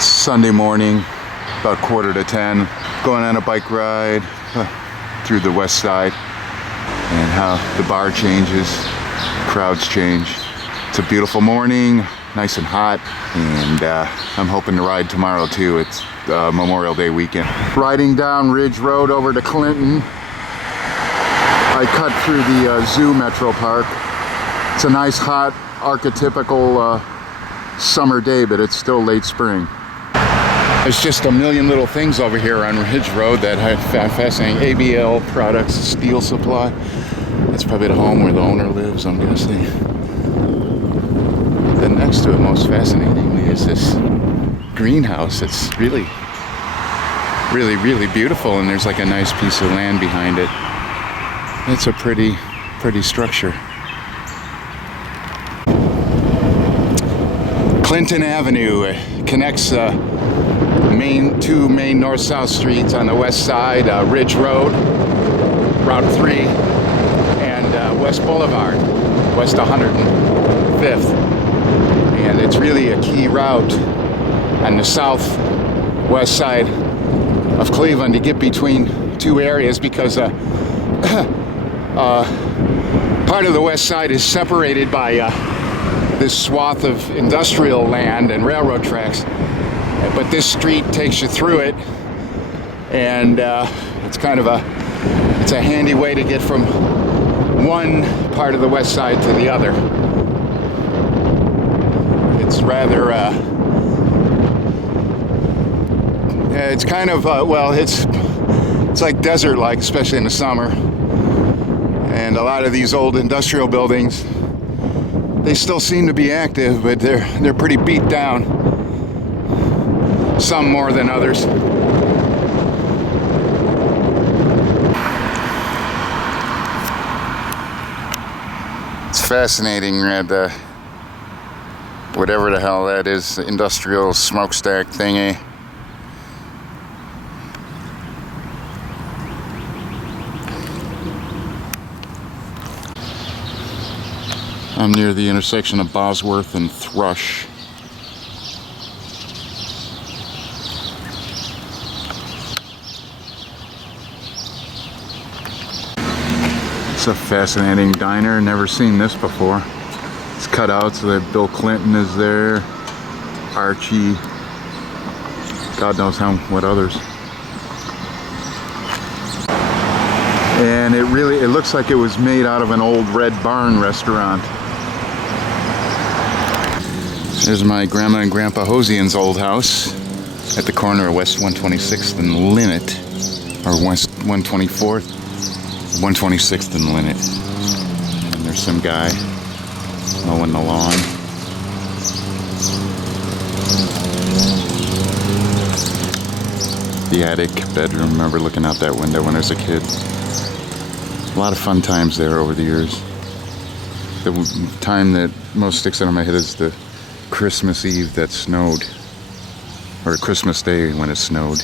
Sunday morning, about 9:45, going on a bike ride through the west side, and how the bar changes, crowds change. It's a beautiful morning, nice and hot, and I'm hoping to ride tomorrow too. It's Memorial Day weekend. Riding down Ridge Road over to Clinton. I cut through the Zoo Metro Park. It's a nice, hot, archetypical summer day, but it's still late spring. There's just a million little things over here on Ridge Road that I found fascinating. ABL Products Steel Supply. That's probably the home where the owner lives, I'm guessing. Then next to it, most fascinatingly, is this greenhouse. It's really beautiful, and there's like a nice piece of land behind it. It's a pretty structure. Clinton Avenue connects two main north-south streets on the west side, Ridge Road, Route 3, and West Boulevard, West 105th. And it's really a key route on the southwest side of Cleveland to get between two areas, because part of the west side is separated by this swath of industrial land and railroad tracks, but this street takes you through it, and it's kind of it's a handy way to get from one part of the west side to the other. It's rather it's kind of well, it's like desert-like, especially in the summer. And a lot of these old industrial buildings, they still seem to be active, but they're pretty beat down. Some more than others. It's fascinating that whatever the hell that is, industrial smokestack thingy. I'm near the intersection of Bosworth and Thrush. It's a fascinating diner, never seen this before. It's cut out so that Bill Clinton is there, Archie, God knows what others. And it looks like it was made out of an old Red Barn restaurant. There's my grandma and grandpa Hosian's old house at the corner of West 126th and Linnet, or West 124th, 126th and Linnet. And there's some guy mowing the lawn. The attic bedroom, remember looking out that window when I was a kid. A lot of fun times there over the years. The time that most sticks out of my head is the Christmas Eve that snowed, or Christmas Day when it snowed.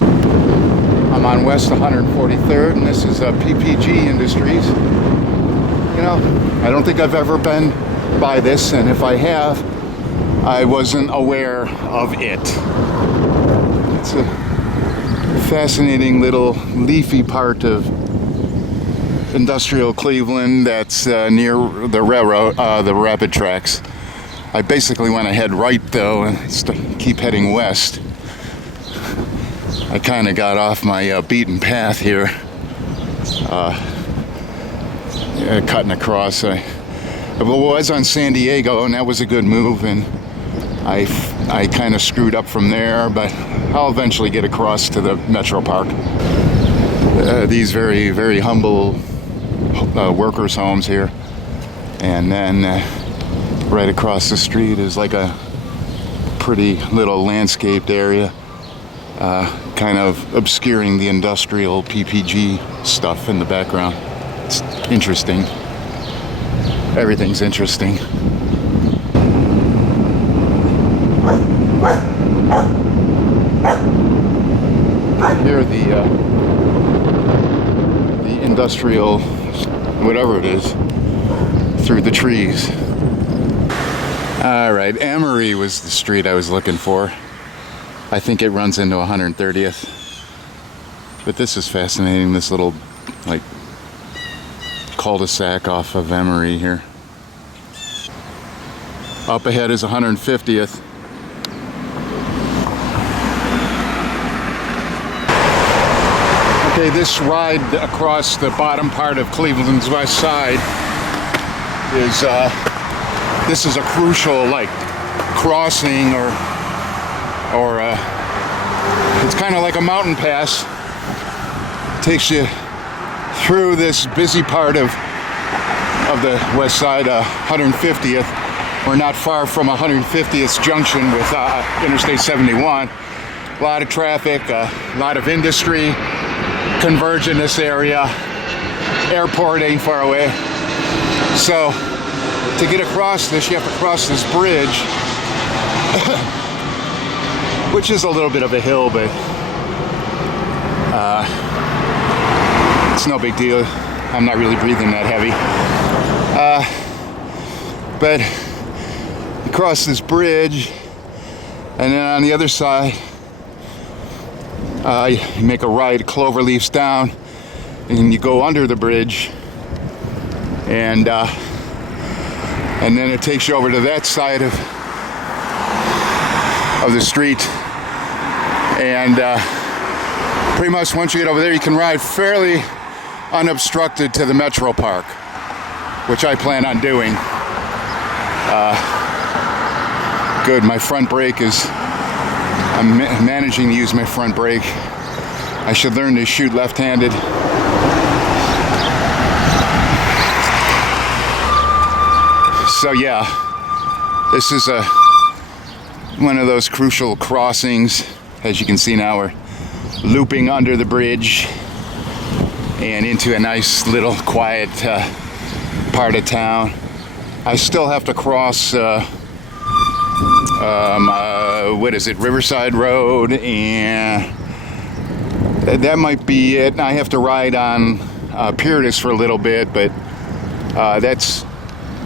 I'm on West 143rd, and this is PPG Industries. You know, I don't think I've ever been by this, and if I have, I wasn't aware of it. It's a fascinating little leafy part of industrial Cleveland that's near the railroad, the rapid tracks. I basically went ahead right though and keep heading west. I kind of got off my beaten path here, cutting across. I was on San Diego, and that was a good move, and I kind of screwed up from there, but I'll eventually get across to the Metro Park. These very humble workers' homes here, and then right across the street is like a pretty little landscaped area, kind of obscuring the industrial PPG stuff in the background. It's interesting. Everything's interesting. Here the industrial, whatever it is, through the trees. All right, Emory was the street I was looking for. I think it runs into 130th. But this is fascinating, this little like cul-de-sac off of Emery here. Up ahead is 150th. Okay, this ride across the bottom part of Cleveland's west side is this is a crucial like crossing or it's kind of like a mountain pass. Takes you through this busy part of the west side, 150th. We're not far from 150th junction with Interstate 71. A lot of traffic, a lot of industry converge in this area. Airport ain't far away. So to get across this, you have to cross this bridge, which is a little bit of a hill, but it's no big deal. I'm not really breathing that heavy. But you cross this bridge, and then on the other side, you make a right, clover leaves down, and you go under the bridge, and then it takes you over to that side of the street, and pretty much once you get over there, you can ride fairly unobstructed to the Metro Park, which I plan on doing. Good, my front brake is, I'm managing to use my front brake. I should learn to shoot left-handed. So yeah, this is one of those crucial crossings. As you can see now, we're looping under the bridge and into a nice little quiet part of town. I still have to cross what is it, Riverside Road, and that might be it. I have to ride on Peerless for a little bit, but that's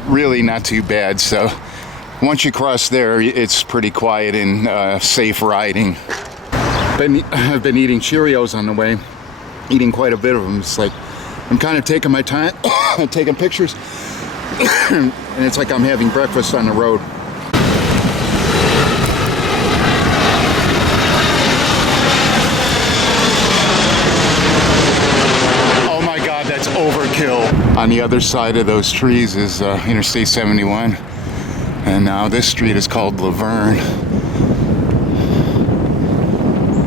really not too bad. So once you cross there, it's pretty quiet and safe riding. I've been eating Cheerios on the way, eating quite a bit of them. It's like I'm kind of taking my time, taking pictures, and it's like I'm having breakfast on the road. Oh my God, that's overkill. On the other side of those trees is Interstate 71, and now this street is called Laverne.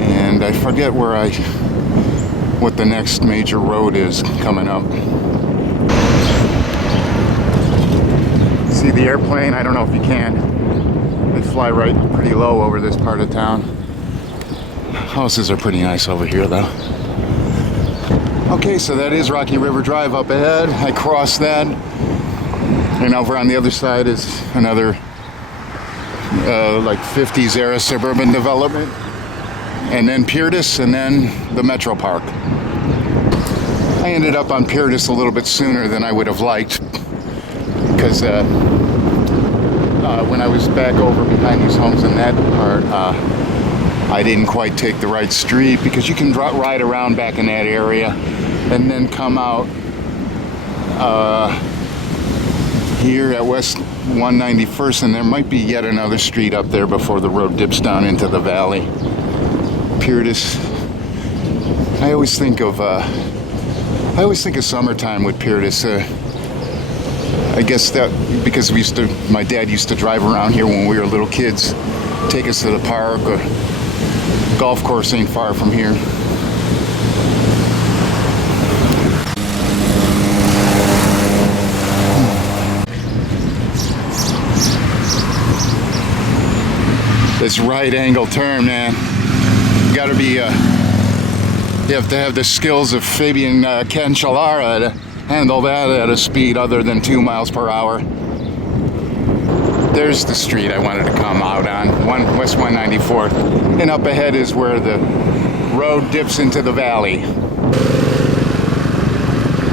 And I forget what the next major road is coming up. See the airplane? I don't know if you can. They fly right pretty low over this part of town. Houses are pretty nice over here though. Okay, so that is Rocky River Drive up ahead. I crossed that. And over on the other side is another like 50s era suburban development. And then Peerless, and then the Metro Park. I ended up on Peerless a little bit sooner than I would have liked, because when I was back over behind these homes in that part, I didn't quite take the right street, because you can ride around back in that area and then come out here at West 191st, and there might be yet another street up there before the road dips down into the valley. Peerless. I always think of summertime with Peerless. I guess that because my dad used to drive around here when we were little kids, take us to the park. Or golf course ain't far from here. This right angle turn, man. You gotta be, you have to have the skills of Fabian Cancellara to handle that at a speed other than 2 miles per hour. There's the street I wanted to come out on, West 194th. And up ahead is where the road dips into the valley.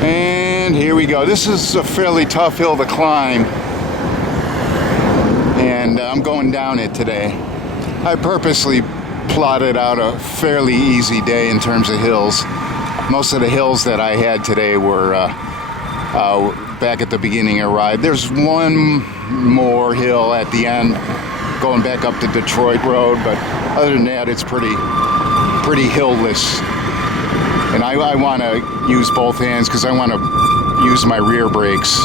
And here we go. This is a fairly tough hill to climb. And I'm going down it today. I purposely plotted out a fairly easy day in terms of hills. Most of the hills that I had today were back at the beginning of the ride. There's one more hill at the end going back up the Detroit Road, but other than that, it's pretty hillless. And I want to use both hands because I want to use my rear brakes.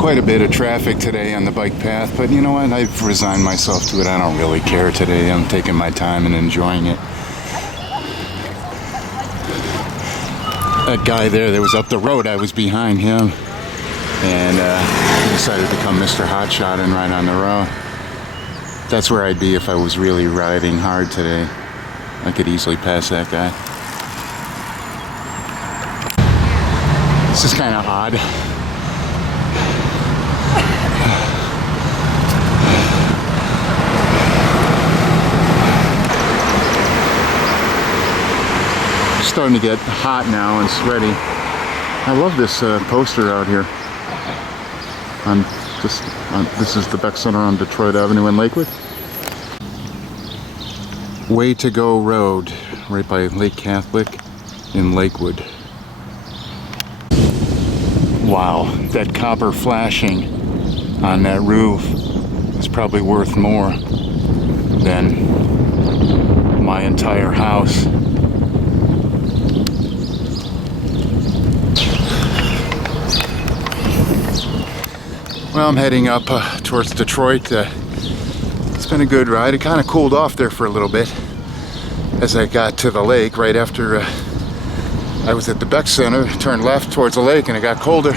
Quite a bit of traffic today on the bike path, but you know what? I've resigned myself to it. I don't really care today. I'm taking my time and enjoying it. That guy there that was up the road, I was behind him, and he decided to come Mr. Hotshot and ride on the road. That's where I'd be if I was really riding hard today. I could easily pass that guy. This is kind of odd. It's starting to get hot now and sweaty. I love this poster out here. This is the Beck Center on Detroit Avenue in Lakewood. Way to Go Road, right by Lake Catholic in Lakewood. Wow, that copper flashing on that roof is probably worth more than my entire house. Well, I'm heading up towards Detroit. It's been a good ride. It kind of cooled off there for a little bit as I got to the lake right after I was at the Beck Center. Turned left towards the lake and it got colder.